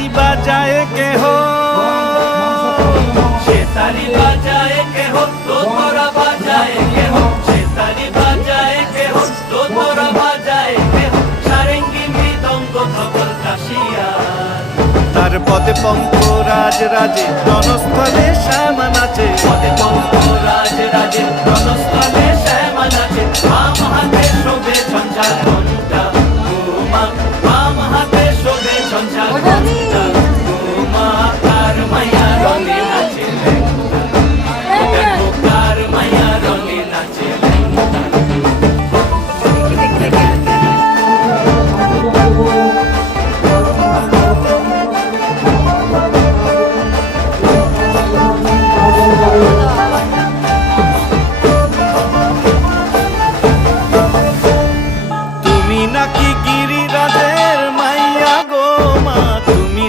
তালি বাজায় কেহ, সে তালি বাজায় কেহ, দোতরা বাজায় কেহ, সে তালি বাজায় কেহ, দোতরা বাজায় কেহ, সারেঙ্গি মৃদঙ্গ ধবল কাশিয়ার। তার পদে পঙ্ক রাজ রাজে রণস্থলে শ্যামা নাচে, পদে পঙ্ক রাজ রাজে রণস্থলে শ্যামা নাচে। বাম হাতে শোভে ঝঞ্ঝার ঘণ্টা, বাম হাতে শোভে ঝঞ্ঝার ঘণ্টা।